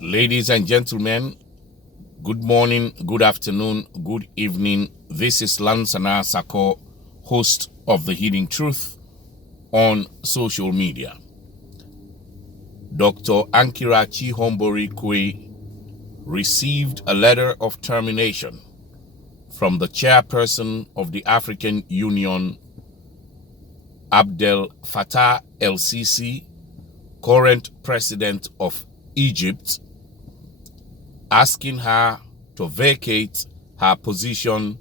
Ladies and gentlemen, good morning, good afternoon, good evening. This is Lansana Sako, host of The Hidden Truth on social media. Dr. Ankira Chihombori-Quao received a letter of termination from the chairperson of the African Union, Abdel Fattah el-Sisi, current president of Egypt, asking her to vacate her position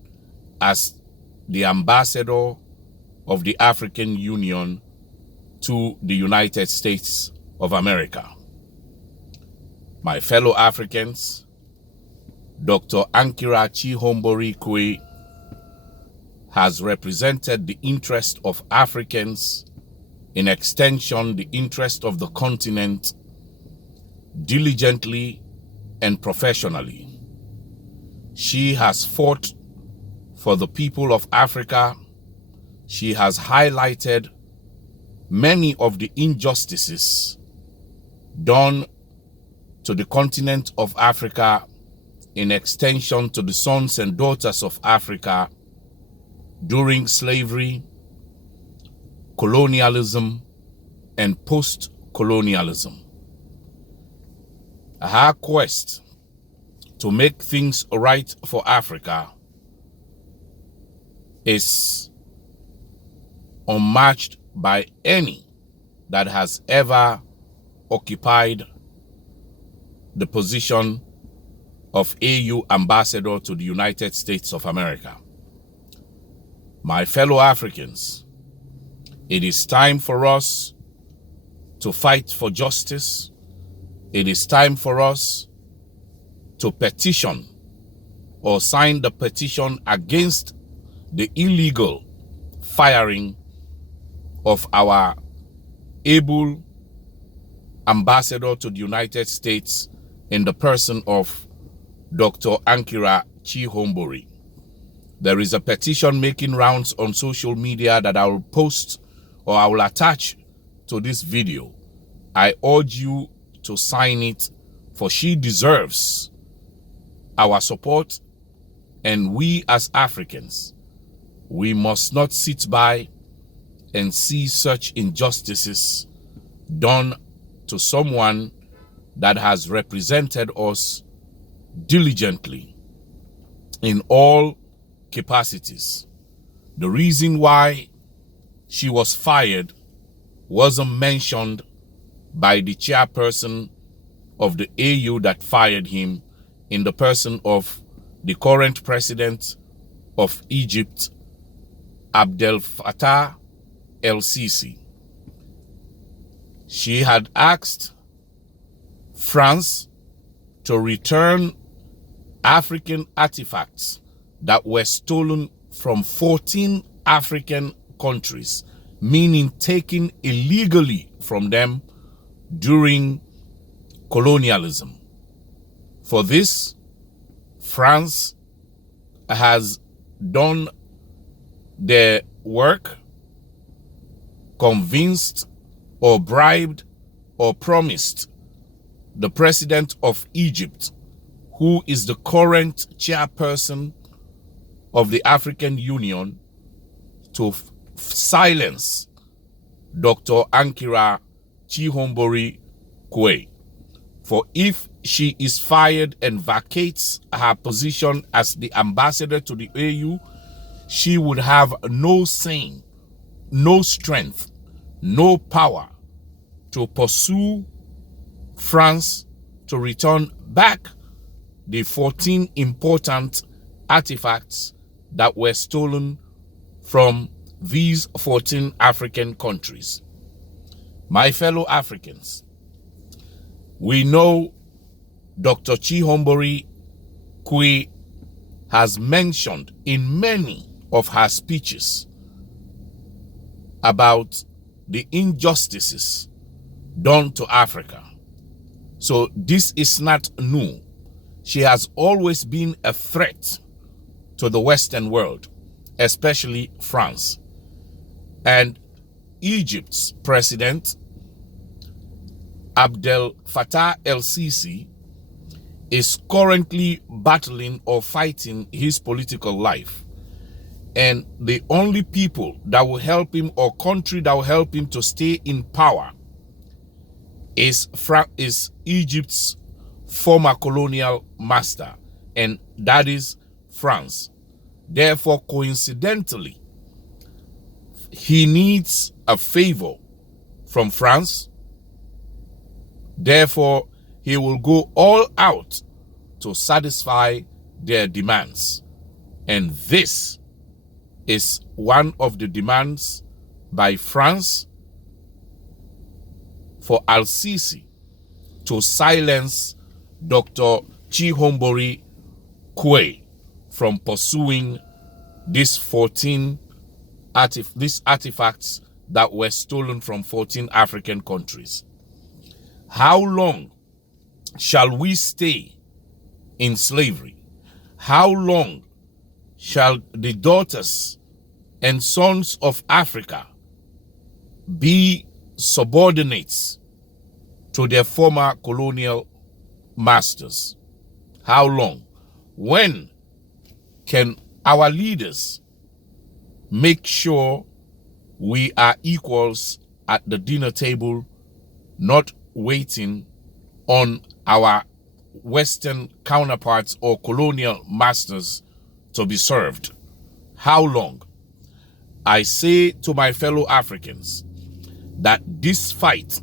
as the ambassador of the African Union to the United States of America. My fellow Africans, Dr. Ankira Chihombori-Quao has represented the interest of Africans, in extension the interest of the continent, diligently and professionally. She has fought for the people of Africa. She has highlighted many of the injustices done to the continent of Africa, in extension to the sons and daughters of Africa during slavery, colonialism, and post-colonialism. Her quest to make things right for Africa is unmatched by any that has ever occupied the position of AU ambassador to the United States of America. My fellow Africans, it is time for us to fight for justice. It is time for us to petition or sign the petition against the illegal firing of our able ambassador to the United States in the person of Dr. Ankira Chihombori. There is a petition making rounds on social media that I will post or I will attach to this video. I urge you to sign it, for she deserves our support, and we as Africans, we must not sit by and see such injustices done to someone that has represented us diligently in all capacities. The reason why she was fired wasn't mentioned by the chairperson of the AU that fired him, in the person of the current president of Egypt, Abdel Fattah el-Sisi. She had asked France to return African artifacts that were stolen from 14 African countries, meaning taken illegally from them during colonialism. For this, France has done their work, convinced or bribed or promised the president of Egypt, who is the current chairperson of the African Union, to silence Dr. Ankira Chihombori-Quao. For if she is fired and vacates her position as the ambassador to the AU, she would have no say, no strength, no power to pursue France to return back the 14 important artifacts that were stolen from these 14 African countries. My fellow Africans, we know Dr. Chihombori-Quao has mentioned in many of her speeches about the injustices done to Africa. So this is not new. She has always been a threat to the Western world, especially France. And Egypt's president, Abdel Fattah el-Sisi, is currently battling or fighting his political life. And the only people that will help him, or country that will help him to stay in power, is Egypt's former colonial master, and that is France. Therefore, coincidentally, he needs a favor from France. Therefore, he will go all out to satisfy their demands. And this is one of the demands by France for Al-Sisi to silence Dr. Chihombori-Quao from pursuing these 14 artifacts that were stolen from 14 African countries. How long shall we stay in slavery? How long shall the daughters and sons of Africa be subordinates to their former colonial masters? How long? When can our leaders make sure we are equals at the dinner table, not waiting on our Western counterparts or colonial masters to be served? How long? I say to my fellow Africans that this fight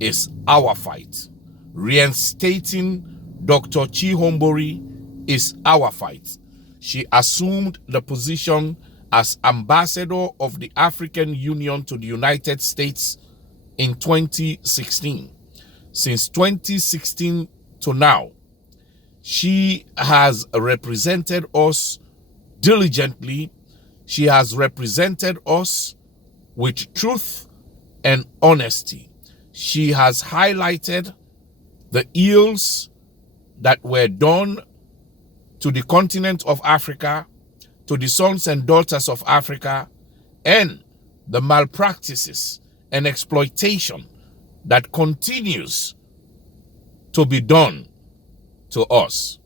is our fight. Reinstating Dr. Chihombori is our fight. She assumed the position as ambassador of the African Union to the United States in 2016. Since 2016 to now, she has represented us diligently. She has represented us with truth and honesty. She has highlighted the ills that were done to the continent of Africa, to the sons and daughters of Africa, and the malpractices and exploitation that continues to be done to us.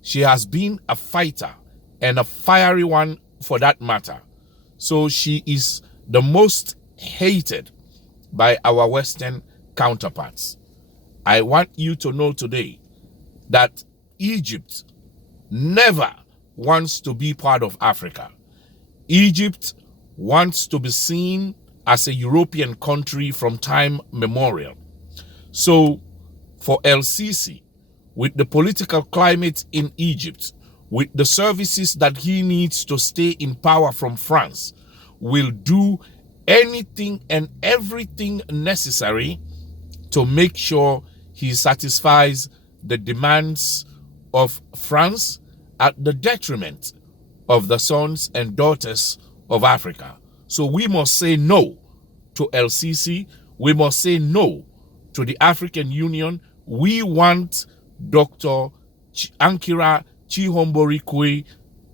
She has been a fighter, and a fiery one for that matter. So she is the most hated by our Western counterparts. I want you to know today that Egypt never wants to be part of Africa. Egypt wants to be seen as a European country from time memorial. So for El-Sisi, with the political climate in Egypt, with the services that he needs to stay in power from France, will do anything and everything necessary to make sure he satisfies the demands of France at the detriment of the sons and daughters of Africa. So we must say no to El-Sisi. We must say no to the African Union. We want Dr. Ankira Chihombori-Quao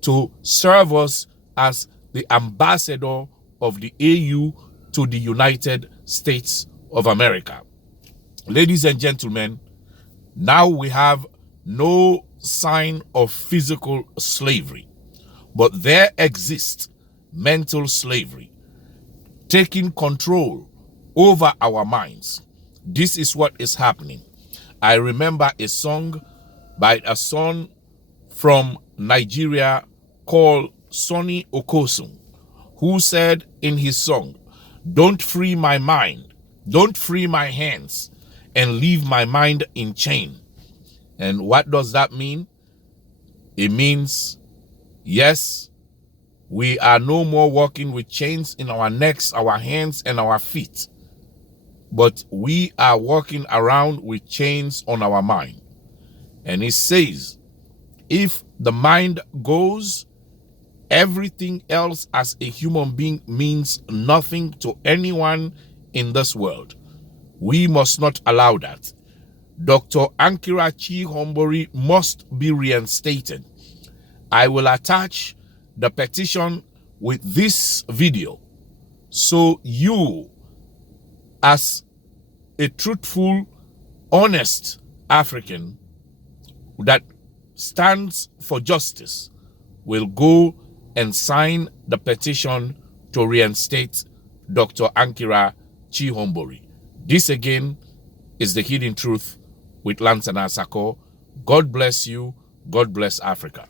to serve us as the ambassador of the AU to the United States of America. Ladies and gentlemen, now we have no sign of physical slavery, but there exists mental slavery, taking control over our minds. This is what is happening. I remember a song by a son from Nigeria called Sonny Okosun, who said in his song, "Don't free my mind, don't free my hands, and leave my mind in chain." And what does that mean? It means, yes, we are no more walking with chains in our necks, our hands, and our feet, but we are walking around with chains on our mind. And it says, if the mind goes, everything else as a human being means nothing to anyone in this world. We must not allow that. Dr. Ankira Chihombori must be reinstated. I will attach the petition with this video, so you, as a truthful, honest African, that stands for justice will go and sign the petition to reinstate Dr. Ankira Chihombori. This again is The Hidden Truth with Lansana Sako. God bless you. God bless Africa.